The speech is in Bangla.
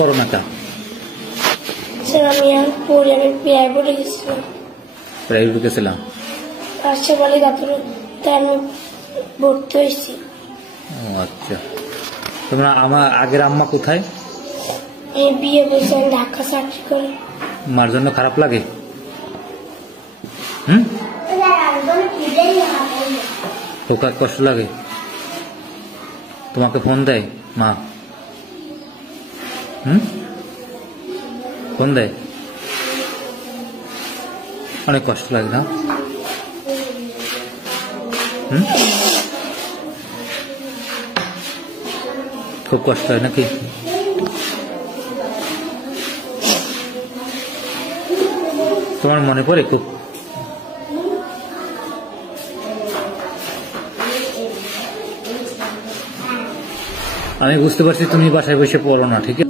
করোনাটা আমি প্রাইভেটে গেছিলাম। প্রাইভেট গেছিলাম রাজশাহী গাতুরে, তাই আমি ভর্তি হয়েছি। আচ্ছা, তোমরা আমার আগের আম্মা কোথায়? এই বিয়ে বলছে আমি ঢাকা চাকরি করি। মার জন্য খারাপ লাগে? ওকে কষ্ট লাগে? তোমাকে ফোন দেয় মা? ফোন দেয়? অনেক কষ্ট লাগে না? খুব কষ্ট হয় নাকি? তোমার মনে পড়ে খুব? আমি বুঝতে পারছি তুমি বাসায় বসে পড়ো না, ঠিক আছে?